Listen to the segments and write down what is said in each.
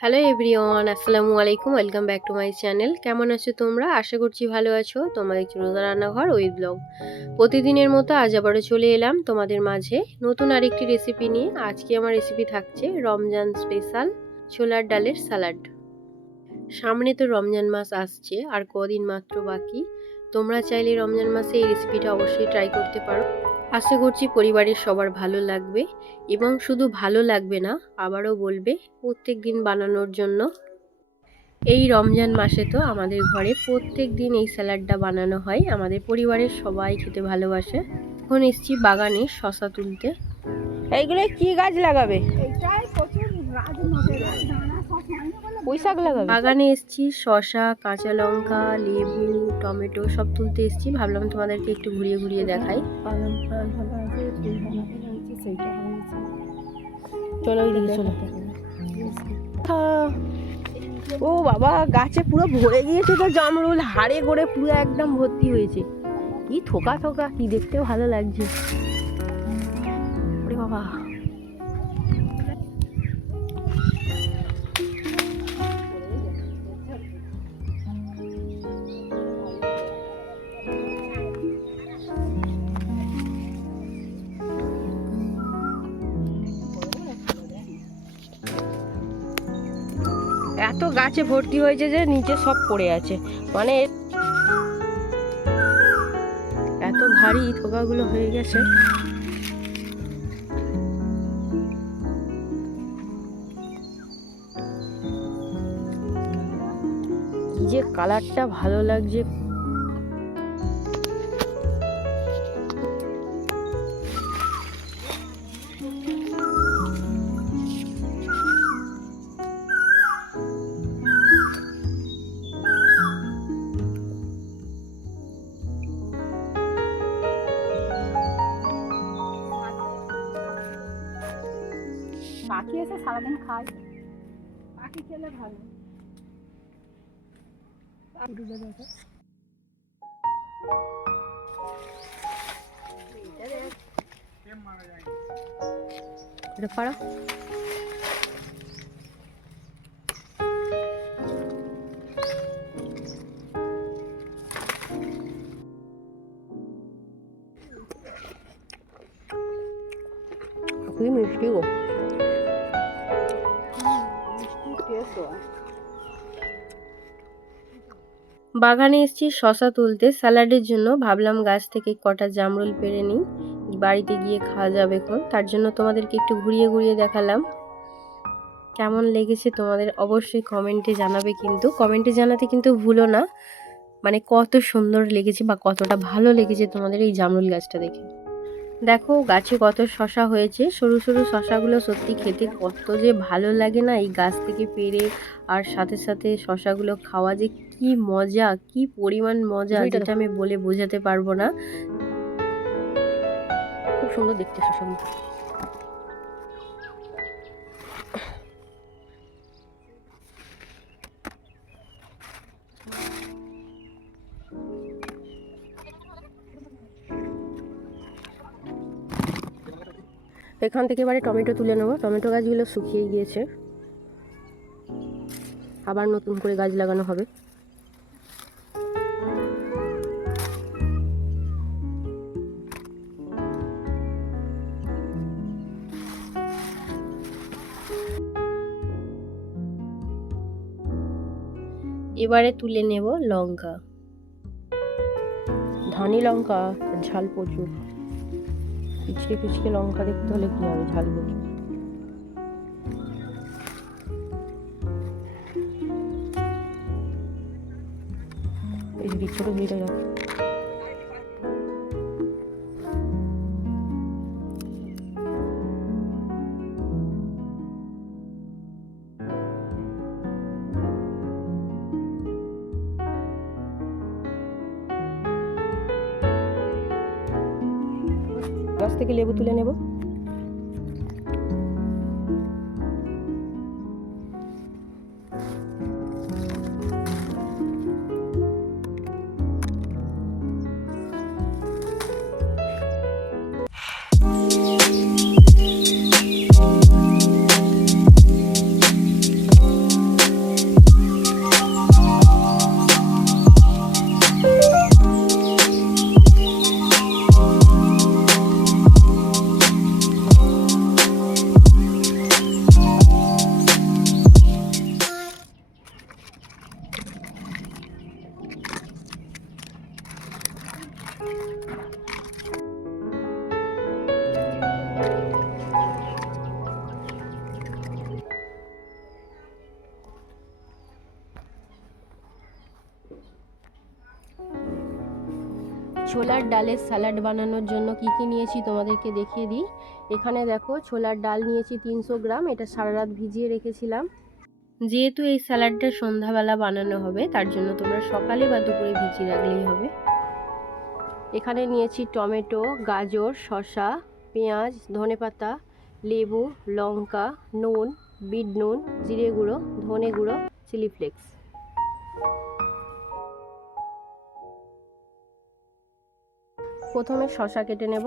Hello everyone, আসসালামু আলাইকুম। Welcome back to my channel. কেমন আছো তোমরা? আশা করছি ভালো আছো। তোমাদের রোজা রান্নাঘর ওই ব্লগ প্রতিদিনের মতো আজ আবারও চলে এলাম তোমাদের মাঝে নতুন আরেকটি রেসিপি নিয়ে। আজকে আমার রেসিপি থাকছে রমজান স্পেশাল ছোলার ডালের সালাড। সামনে তো রমজান মাস আসছে, আর কদিন মাত্র বাকি। তোমরা চাইলে রমজান মাসে এই রেসিপিটা অবশ্যই ট্রাই করতে পারো। আশা করছি পরিবারের সবার ভালো লাগবে, এবং শুধু ভালো লাগবে না, আবারও বলবে প্রত্যেক দিন বানানোর জন্য। এই রমজান মাসে তো আমাদের ঘরে প্রত্যেক দিন এই স্যালাডটা বানানো হয়। আমাদের পরিবারের সবাই খেতে ভালোবাসে। এখন এসছি বাগানে শশা তুলতে। এইগুলো কি গাছ লাগাবে? পুঁই শাক লাগাবে। বাগানে এসছি শশা, কাঁচা লঙ্কা, লেবু, টমেটো সব তুলতে এসছি। ভাবলাম তোমাদেরকে একটু ঘুরিয়ে ঘুরিয়ে দেখাই। চলো ওইদিকে চলো। ও বাবা, গাছে পুরো ভরে গিয়েছে তো জামরুল, হাড়ে গোড়ে পুরো একদম ভর্তি হয়েছে। কি থোকা থোকা, কি দেখতেও ভালো লাগছে। ওরে বাবা, এত গাছে ভর্তি হয়েছে যে নিচে সব পড়ে আছে। মানে এত ভারী থোকাগুলো হয়ে গেছে। কি যে কালারটা ভালো লাগছে। পাখি এসে সারাদিন খায়, পাখি খেলে ভালো। এটা পারো। খুবই মিষ্টি গো। বাগানে এসেছি শশা তুলতে স্যালাডের জন্য। ভাবলাম গাছ থেকে কটা জামরুল পেড়ে নিই, বাড়িতে গিয়ে খাওয়া যাবে এখন। তার জন্য তোমাদেরকে একটু ঘুরিয়ে ঘুরিয়ে দেখালাম। কেমন লেগেছে তোমাদের অবশ্যই কমেন্টে জানাবে, কিন্তু কমেন্টে জানাতে কিন্তু ভুলো না, মানে কত সুন্দর লেগেছে বা কতটা ভালো লেগেছে তোমাদের এই জামরুল গাছটা দেখে। দেখো গাছে কত শশা হয়েছে, সরু সরু শশাগুলো সত্যি খেতে কত যে ভালো লাগে না, এই গাছ থেকে পেড়ে আর সাথে সাথে শশাগুলো খাওয়া যে কি মজা, কি পরিমাণ মজা, যেটা আমি বলে বোঝাতে পারবো না। খুব সুন্দর দেখতে শশাগুলো। এখান থেকে এবারে টমেটো তুলে নেবো। টমেটো গাছগুলো শুকিয়ে গিয়েছে, আবার নতুন করে গাছ লাগানো হবে। এবারে তুলে নেব লঙ্কা, ধানি লঙ্কা, ঝাল প্রচুর। পিছকে পিছকে লঙ্কা দেখতে হলে কি হবে, ঝাল প্রচুর। এই যে ছোট ঝুড়িটা যাচ্ছে। গাছ থেকে লেবু তুলে নেব। ছোলার ডালের স্যালাড বানানোর জন্য কি কি নিয়েছি তোমাদেরকে দেখিয়ে দিই। এখানে দেখো ছোলার ডাল নিয়েছি 300 গ্রাম, এটা সারা রাত ভিজিয়ে রেখেছিলাম। যেহেতু এই স্যালাডটা সন্ধ্যাবেলা বানানো হবে, তার জন্য তোমরা সকালে বা দুপুরে ভিজিয়ে রাখলেই হবে। এখানে নিয়েছি টমেটো, গাজর, শসা, পেঁয়াজ, ধনেপাতা, লেবু, লঙ্কা, নুন, বিট নুন, জিরে গুঁড়ো, ধনে গুঁড়ো, চিলি ফ্লেক্স। প্রথমে শসা কেটে নেব।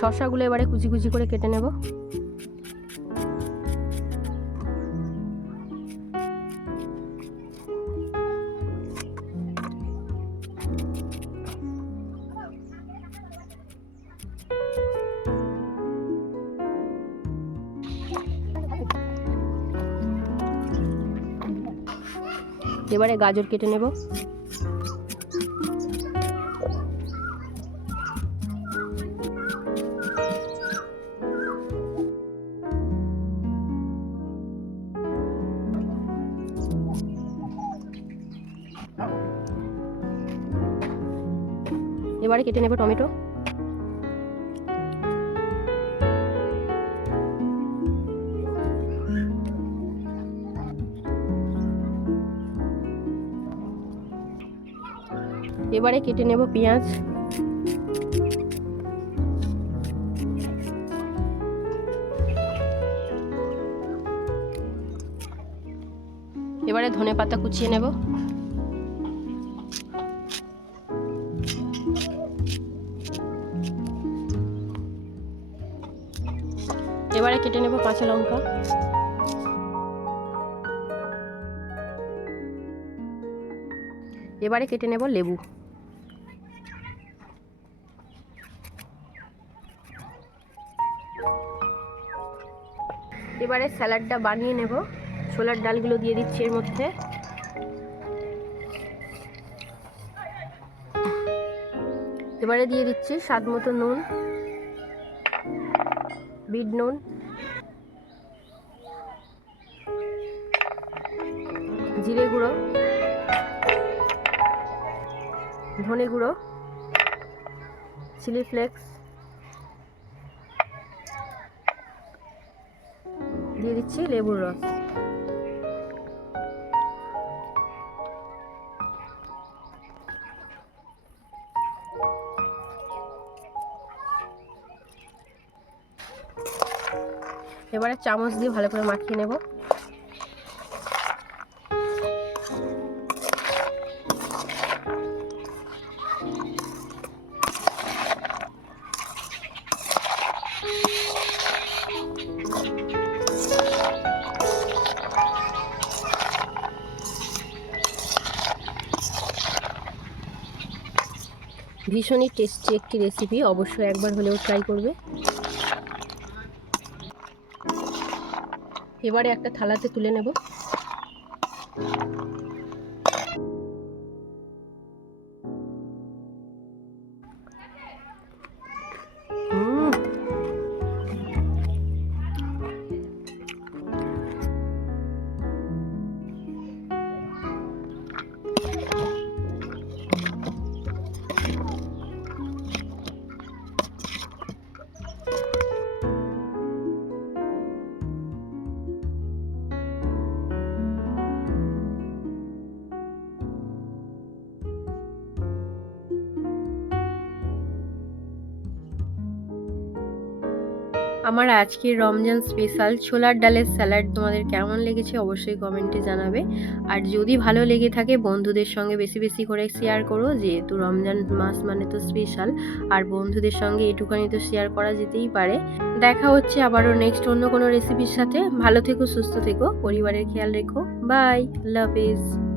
শসাগুলো এবারে কুচি কুচি করে কেটে নেব। এবারে গাজর কেটে নেব। এবারে কেটে নেব টমেটো। এবারে কেটে নেব পেঁয়াজ। এবারে ধনেপাতা কুচিয়ে নেব। এবারে কেটে নেব কাঁচা লঙ্কা। এবারে কেটে নেব লেবু। এবারে স্যালাডটা বানিয়ে নেব। ছোলার ডালগুলো দিয়ে দিচ্ছি এর মধ্যে। এবারে দিয়ে দিচ্ছি স্বাদ মতো নুন, বিট নুন, জিরে গুঁড়ো, ধনে গুঁড়ো, চিলি ফ্লেক্স, দিয়ে দিচ্ছি লেবুর রস। এবারে চামচ দিয়ে ভালো করে মাখিয়ে নেব। ভীষণই টেস্টি একটি রেসিপি, অবশ্যই একবার হলেও ট্রাই করবে। এবারে একটা থালাতে তুলে নেব। আমার আজকের রমজান স্পেশাল ছোলার ডালের স্যালাড তোমাদের কেমন লেগেছে অবশ্যই কমেন্টে জানাবে। আর যদি ভালো লেগে থাকে বন্ধুদের সঙ্গে বেশি বেশি করে শেয়ার করো, যেহেতু রমজান মাস মানে তো স্পেশাল, আর বন্ধুদের সঙ্গে এটুখানি তো শেয়ার করা যেতেই পারে। দেখা হচ্ছে আবারও নেক্সট অন্য কোনো রেসিপির সাথে। ভালো থেকো, সুস্থ থেকো, পরিবারের খেয়াল রেখো। বাই, আল্লাহ হাফেজ।